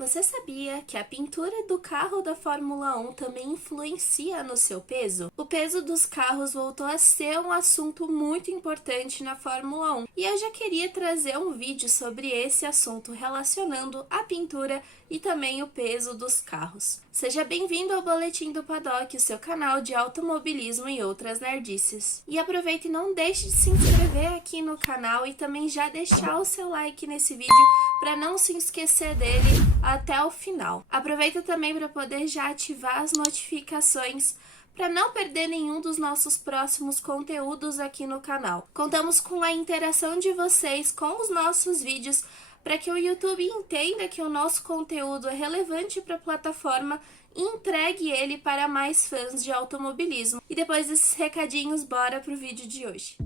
Você sabia que a pintura do carro da Fórmula 1 também influencia no seu peso? O peso dos carros voltou a ser um assunto muito importante na Fórmula 1 e eu já queria trazer um vídeo sobre esse assunto relacionando a pintura e também o peso dos carros. Seja bem-vindo ao Boletim do Paddock, o seu canal de automobilismo e outras nerdices. E aproveite e não deixe de se inscrever aqui no canal e também já deixar o seu like nesse vídeo para não se esquecer dele até o final. Aproveita também para poder já ativar as notificações para não perder nenhum dos nossos próximos conteúdos aqui no canal. Contamos com a interação de vocês com os nossos vídeos para que o YouTube entenda que o nosso conteúdo é relevante para a plataforma e entregue ele para mais fãs de automobilismo. E depois desses recadinhos, bora pro vídeo de hoje.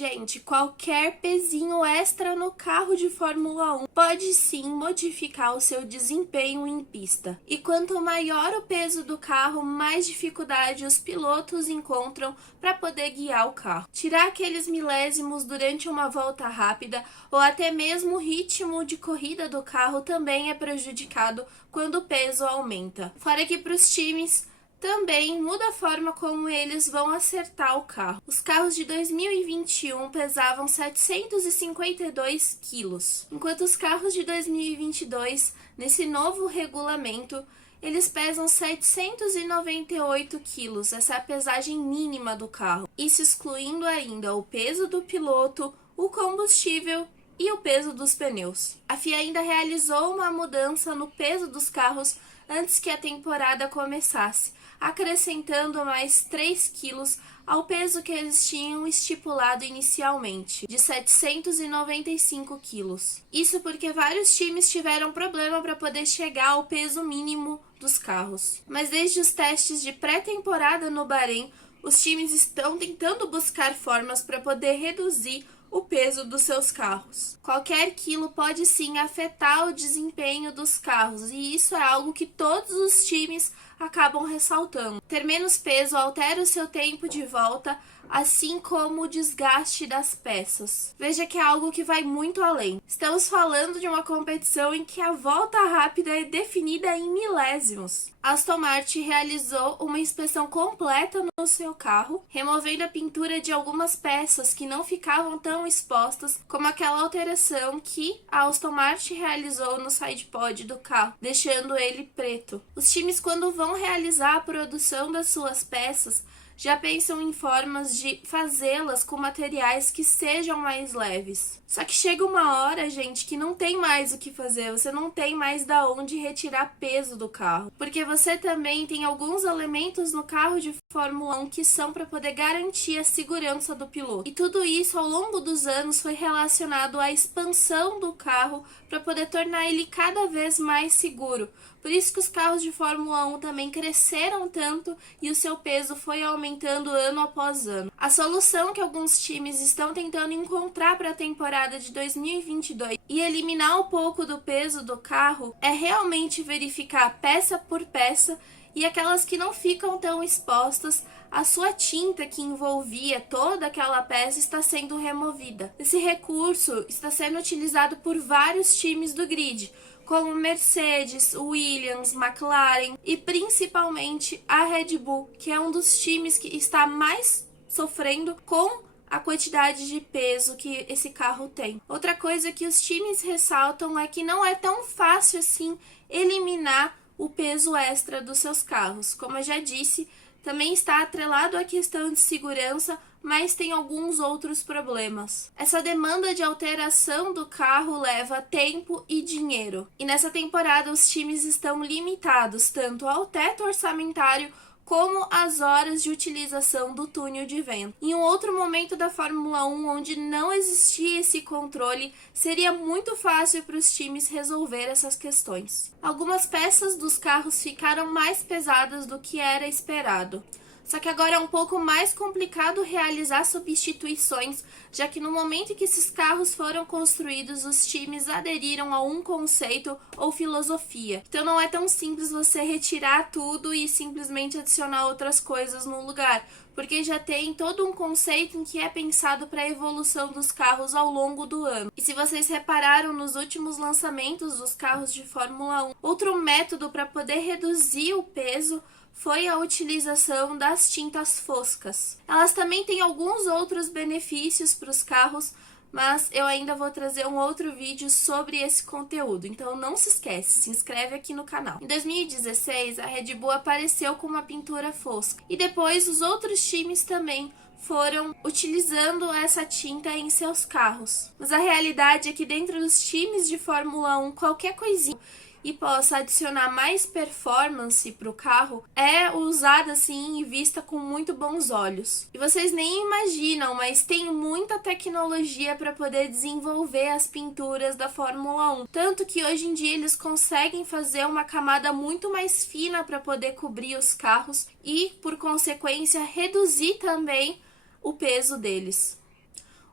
Gente, qualquer pezinho extra no carro de Fórmula 1 pode sim modificar o seu desempenho em pista. E quanto maior o peso do carro, mais dificuldade os pilotos encontram para poder guiar o carro. Tirar aqueles milésimos durante uma volta rápida ou até mesmo o ritmo de corrida do carro também é prejudicado quando o peso aumenta. Fora que para os times também muda a forma como eles vão acertar o carro. Os carros de 2021 pesavam 752 quilos, enquanto os carros de 2022, nesse novo regulamento, eles pesam 798 quilos, essa é a pesagem mínima do carro. Isso excluindo ainda o peso do piloto, o combustível e o peso dos pneus. A FIA ainda realizou uma mudança no peso dos carros antes que a temporada começasse, acrescentando mais 3 quilos ao peso que eles tinham estipulado inicialmente, de 795 quilos. Isso porque vários times tiveram problema para poder chegar ao peso mínimo dos carros. Mas desde os testes de pré-temporada no Bahrein, os times estão tentando buscar formas para poder reduzir o peso dos seus carros. Qualquer quilo pode sim afetar o desempenho dos carros e isso é algo que todos os times acabam ressaltando. Ter menos peso altera o seu tempo de volta, assim como o desgaste das peças. Veja que é algo que vai muito além. Estamos falando de uma competição em que a volta rápida é definida em milésimos. Aston Martin realizou uma inspeção completa no seu carro, removendo a pintura de algumas peças que não ficavam tão expostas, como aquela alteração que a Aston Martin realizou no sidepod do carro, deixando ele preto. Os times, quando vão realizar a produção das suas peças, já pensam em formas de fazê-las com materiais que sejam mais leves. Só que chega uma hora, gente, que não tem mais o que fazer, você não tem mais da onde retirar peso do carro. Porque você também tem alguns elementos no carro de Fórmula 1 que são para poder garantir a segurança do piloto. E tudo isso ao longo dos anos foi relacionado à expansão do carro para poder tornar ele cada vez mais seguro. Por isso que os carros de Fórmula 1 também cresceram tanto e o seu peso foi aumentando ano após ano. A solução que alguns times estão tentando encontrar para a temporada de 2022 e eliminar um pouco do peso do carro é realmente verificar peça por peça e aquelas que não ficam tão expostas, a sua tinta que envolvia toda aquela peça está sendo removida. Esse recurso está sendo utilizado por vários times do grid, como Mercedes, Williams, McLaren e principalmente a Red Bull, que é um dos times que está mais sofrendo com a quantidade de peso que esse carro tem. Outra coisa que os times ressaltam é que não é tão fácil assim eliminar o peso extra dos seus carros. Como eu já disse, também está atrelado à questão de segurança, mas tem alguns outros problemas. Essa demanda de alteração do carro leva tempo e dinheiro. E nessa temporada os times estão limitados tanto ao teto orçamentário como as horas de utilização do túnel de vento. Em um outro momento da Fórmula 1, onde não existia esse controle, seria muito fácil para os times resolver essas questões. Algumas peças dos carros ficaram mais pesadas do que era esperado. Só que agora é um pouco mais complicado realizar substituições, já que no momento em que esses carros foram construídos, os times aderiram a um conceito ou filosofia. Então não é tão simples você retirar tudo e simplesmente adicionar outras coisas no lugar, porque já tem todo um conceito em que é pensado para a evolução dos carros ao longo do ano. E se vocês repararam nos últimos lançamentos dos carros de Fórmula 1, outro método para poder reduzir o peso foi a utilização das tintas foscas. Elas também têm alguns outros benefícios para os carros, mas eu ainda vou trazer um outro vídeo sobre esse conteúdo, então não se esquece, se inscreve aqui no canal. Em 2016, a Red Bull apareceu com uma pintura fosca, e depois os outros times também foram utilizando essa tinta em seus carros. Mas a realidade é que dentro dos times de Fórmula 1, qualquer coisinha e possa adicionar mais performance para o carro é usada assim e vista com muito bons olhos. E vocês nem imaginam, mas tem muita tecnologia para poder desenvolver as pinturas da Fórmula 1. Tanto que hoje em dia eles conseguem fazer uma camada muito mais fina para poder cobrir os carros e, por consequência, reduzir também o peso deles.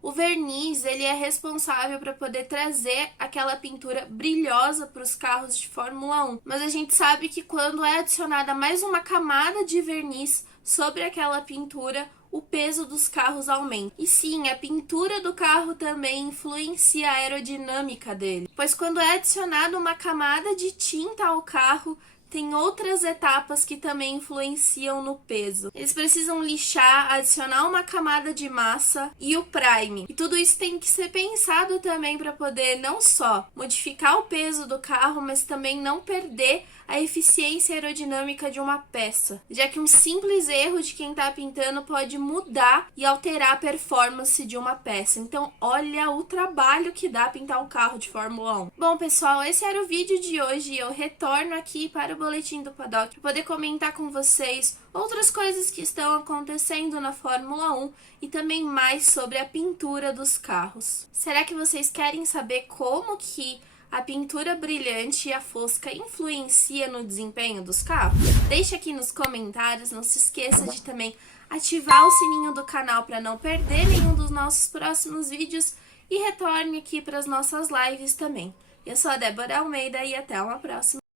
O verniz, ele é responsável para poder trazer aquela pintura brilhosa para os carros de Fórmula 1. Mas a gente sabe que quando é adicionada mais uma camada de verniz sobre aquela pintura, o peso dos carros aumenta. E sim, a pintura do carro também influencia a aerodinâmica dele, pois quando é adicionada uma camada de tinta ao carro, tem outras etapas que também influenciam no peso. Eles precisam lixar, adicionar uma camada de massa e o prime. E tudo isso tem que ser pensado também para poder não só modificar o peso do carro, mas também não perder a eficiência aerodinâmica de uma peça, já que um simples erro de quem está pintando pode mudar e alterar a performance de uma peça. Então, olha o trabalho que dá pintar um carro de Fórmula 1. Bom, pessoal, esse era o vídeo de hoje e eu retorno aqui para o Boletim do Paddock para poder comentar com vocês outras coisas que estão acontecendo na Fórmula 1 e também mais sobre a pintura dos carros. Será que vocês querem saber como que a pintura brilhante e a fosca influencia no desempenho dos carros? Deixe aqui nos comentários, não se esqueça de também ativar o sininho do canal para não perder nenhum dos nossos próximos vídeos e retorne aqui para as nossas lives também. Eu sou a Débora Almeida e até uma próxima.